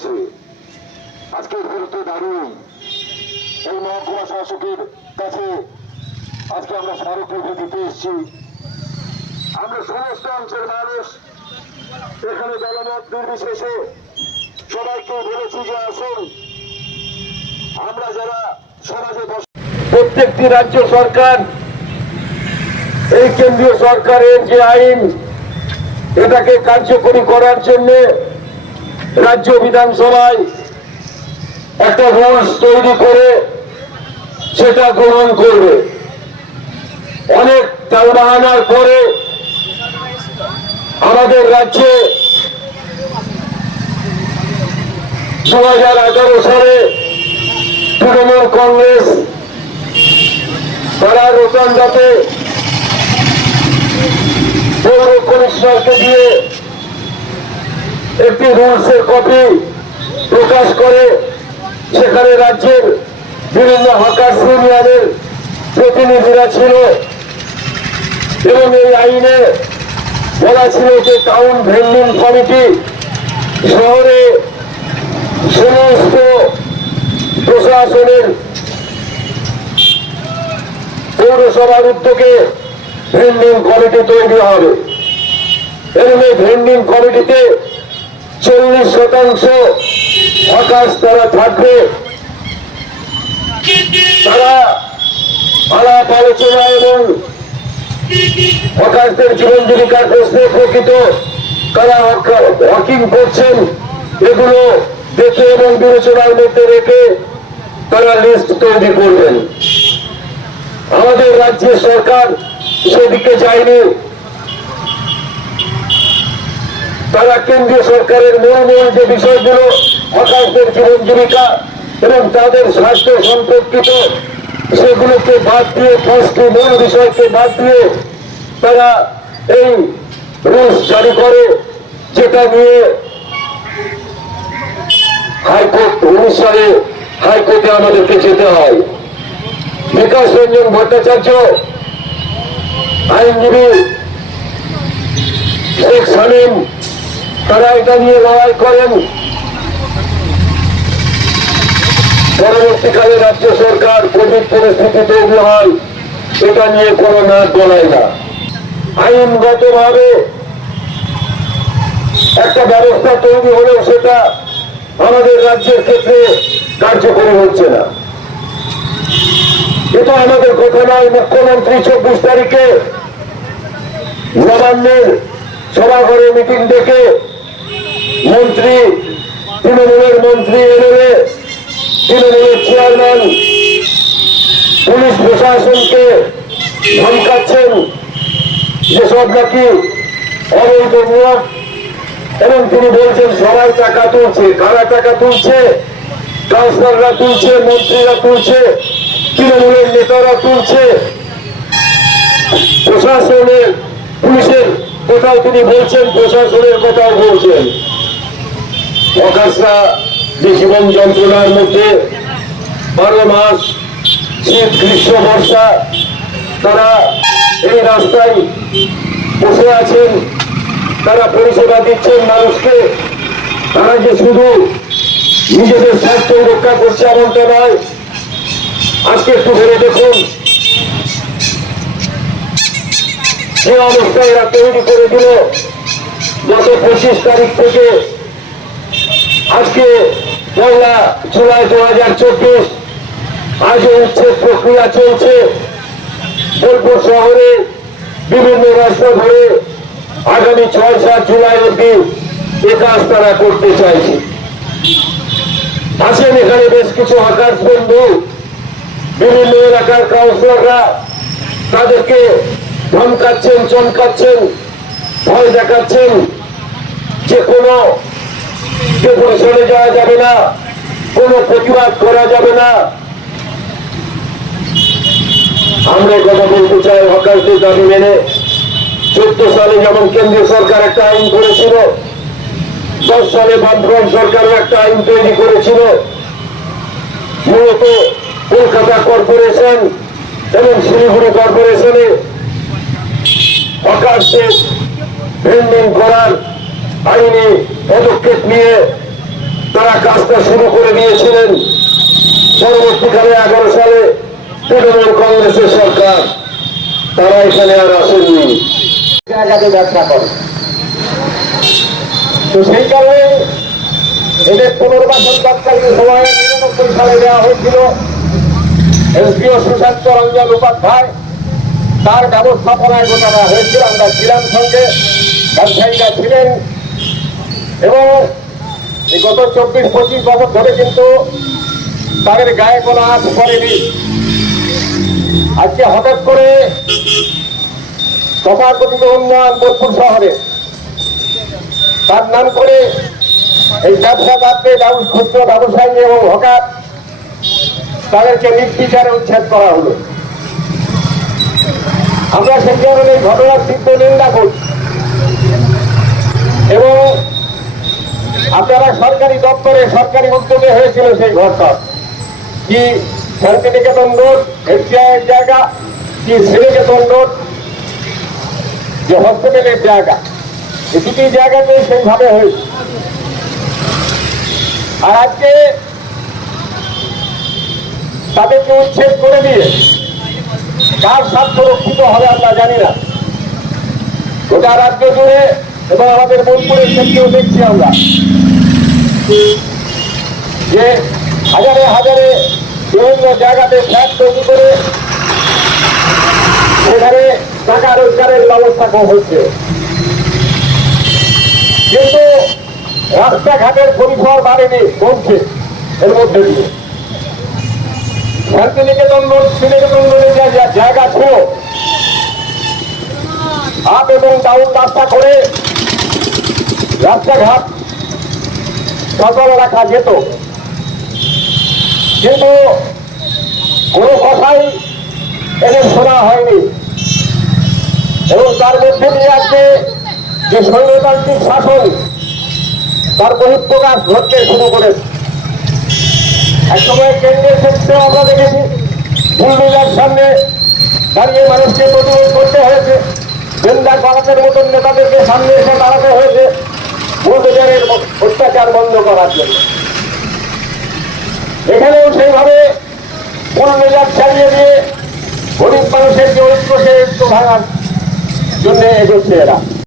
আছে আজকে গুরুত্ব দাঁড়িয়ে এই মহকুমা শাসকের কাছে আজকে আমরা স্মারকলিপি দিতে এসেছি। আমরা সমস্ত অঞ্চলের মানুষ এখানে দলমত নির্বিশেষে সবাইকে বলেছি যে আসুন, আমরা যারা সমাজে বস প্রত্যেকটি রাজ্য সরকার, এই কেন্দ্রীয় সরকারের যে আইন, এটাকে কার্যকরী করার জন্য রাজ্য বিধানসভায় একটা রুলস তৈরি করে সেটা গ্রহণ করবে। অনেক তালবাহানার পরে আমাদের রাজ্যে দু হাজার এগারো সালে তৃণমূল কংগ্রেস তারা রোটান্ডাতে পৌর কমিশনারকে দিয়ে একটি রুলসের কপি প্রকাশ করে সেখানে রাজ্যের বিভিন্ন হকার ইউনিয়নের প্রতিনিধিরা ছিল। এবং এই আইনে বলা ছিল যে টাউন ভেন্ডিং কমিটি শহরে সমস্ত প্রশাসনের পৌরসভার উদ্যোগে ভেন্ডিং কমিটি তৈরি হবে। এবং এই ভেন্ডিং কমিটিতে চল্লিশ শতাংশ আকাশ তারা থাকবে। তারা আলাপ আলোচনা এবং হকারদের জীবন জীবিকার প্রশ্নে প্রকৃত তারা হকিং করছেন, এগুলো দেখে এবং বিবেচনার মধ্যে রেখে তারা লিস্ট তৈরি করবেন। আমাদের রাজ্যের সরকার সেদিকে যায়নি। তারা কেন্দ্রীয় সরকারের মূল মূল যে বিষয়গুলো হকারদের জীবন জীবিকা এবং তাদের স্বাস্থ্য সম্পর্কিত, সেগুলোকে বাদ দিয়ে পাঁচটি মূল বিষয়কে বাদ দিয়ে তারা এই রুলস জারি করে, যেটা নিয়ে হাইকোর্ট সালে হাইকোর্টে আমাদেরকে যেতে হয়। বিকাশ রঞ্জন ভট্টাচার্য, আইনজীবী শেখ সালিম তারা এটা নিয়ে লড়াই করেন। পরবর্তীকালে রাজ্য সরকার কোভিড পরিস্থিতি তৈরি হয় এটা নিয়ে কোনো নাক গলায় না। আইনগত ভাবে একটা ব্যবস্থা তৈরি হলেও সেটা আমাদের রাজ্যের ক্ষেত্রে কার্যকরী হচ্ছে না। এটা আমাদের কথা নয়, মুখ্যমন্ত্রী চব্বিশ তারিখে নবান্নের সভাঘরে মিটিং ডেকে মন্ত্রী, তৃণমূলের মন্ত্রী এমএলএ তৃণমূলের চেয়ারম্যান, পুলিশ প্রশাসনকে ধমকাচ্ছেন যেসব নাকি অবৈধ নিয়োগ, এবং তিনি বলছেন, সবাই টাকা তুলছে, কারা টাকা তুলছে, কাউন্সিলররা তুলছে, মন্ত্রীরা তুলছে, তৃণমূলের নেতারা তুলছে। প্রশাসনের, পুলিশের কোথাও তিনি বলছেন, প্রশাসনের কোথাও বলছেন। অকাশরা যে জীবন যন্ত্রণার মধ্যে বারো মাস শীত গ্রীষ্ম বর্ষা, তারা এই রাস্তায় বসে আছেন, তারা পরিষেবা দিচ্ছেন মানুষকে। তারা যে শুধু নিজেদের স্বার্থ রক্ষা করছে এমনটা নয়, আজকে একটু ভেবে দেখুন, যে অবস্থায় এরা তৈরি করে দিল গত পঁচিশ তারিখ থেকে আজকে পয়লা জুলাই দু হাজার চব্বিশ আজও উচ্ছেদ প্রক্রিয়া চলছে। বোলপুর শহরে বিভিন্ন রাস্তা ধরে আগামী ছয় সাত জুলাই অব্দি এ কাজ তারা করতে চাইছে। আছেন এখানে বেশ কিছু আকাশ বন্ধু, বিভিন্ন এলাকার কাউন্সিলররা তাদেরকে ধমকাচ্ছেন, চমকাচ্ছেন, ভয় দেখাচ্ছেন। যে কোনো কেবল চলে যাওয়া যাবে না, কোনো প্রতিবাদ করা যাবে না। আমরা কথা বলতে চাই হকারদের দাবি মেনে। চোদ্দ সালে যেমন কেন্দ্রীয় সরকার একটা আইন করেছিল, দশ সালে বামফ্রন্ট সরকারও একটা আইন তৈরি করেছিল। মূলত কলকাতা কর্পোরেশন এবং শিলিগুড়ি কর্পোরেশনে অকাশে ভেন্ডিং করার আইনি পদক্ষেপ নিয়ে তারা কাজটা শুরু করে দিয়েছিলেন। পরবর্তীকালে এগারো সালে তৃণমূল কংগ্রেসের সরকার, তারা এখানে আর আসেননি। জায়গাতে ব্যবসা করে। তো সেই কারণে এদের পুনর্বাসন তৎকালীন সময়ে নিরানব্বই সালে দেওয়া হয়েছিল। এসডিও সুশান্ত রঞ্জন উপাধ্যায়, তার ব্যবস্থাপনায় গোটানো হয়েছিল। আমরা ছিলাম সঙ্গে। ব্যবসায়ীরা ছিলেন। এবং এই গত চব্বিশ, পঁচিশ বছর ধরে কিন্তু তাদের গায়ে কোনো আঁচ করেনি আজকে হঠাৎ করে তথাকথিত উন্নয়ন বোলপুর শহরে তার নাম করে এই ব্যবসাদারদের ব্যব- ক্ষুদ্র ব্যবসায়ী এবং হকার তাদেরকে নির্বিচারে উচ্ছেদ করা হলো। আমরা সেই ধরনের ঘটনার তীব্র নিন্দা করছি এবং আপনারা সরকারি দপ্তরে সরকারি উদ্যোগে হয়েছিল সেই ঘরটা। কি শান্তিনিকেতন রোড এফসিআইয়ের জায়গা, কি শ্রীনিকেতন রোড যে হসপিটালের জায়গা। এই দুটি জায়গাতে সেইভাবে হয়েছে। আর আজকে তাদেরকে উচ্ছেদ করে দিয়ে কার স্বার্থ রক্ষিত হবে আমরা জানি না। গোটা রাজ্য জুড়ে এবং আমাদের বোলপুরের ক্ষেত্রেও দেখছি আমরা। যে হাজারে হাজারে বিভিন্ন জায়গাতে ফ্ল্যাট তৈরি করে সেখানে টাকা রোজগারের ব্যবস্থা হচ্ছে। কিন্তু রাস্তাঘাটের পরিসর বাড়েনি, কমছে এর মধ্যে দিয়ে। শান্তিনিকেতন রোড, শ্রীনিকেতন রোডে যে যা- জায়গা ছিল, আপ এবং ডাউন রাস্তা করে রাস্তাঘাট সচল রাখা যেত। কিন্তু কোনো কথাই এদের শোনা হয়নি। এবং তার মধ্যে দিয়ে আজকে যে স্বৈরতান্ত্রিক শাসন, তার বহিঃপ্রকাশ ঘটতে শুরু করেছে। একসময় কেন্দ্রের ক্ষেত্রে আমরা দেখেছি, বুলডোজার সামনে দাঁড়িয়ে মানুষকে প্রতিরোধ করতে হয়েছে। বৃন্দা করাতের মতন নেতাদেরকে সামনে এসে দাঁড়াতে হয়েছে। বুলডোজারের অত্যাচার বন্ধ করার জন্য। এখানেও সেইভাবে বুলডোজার চালিয়ে দিয়ে গরিব মানুষের যে ঐক্য সে ঐক্য ভাঙার জন্য এগোচ্ছে এরা।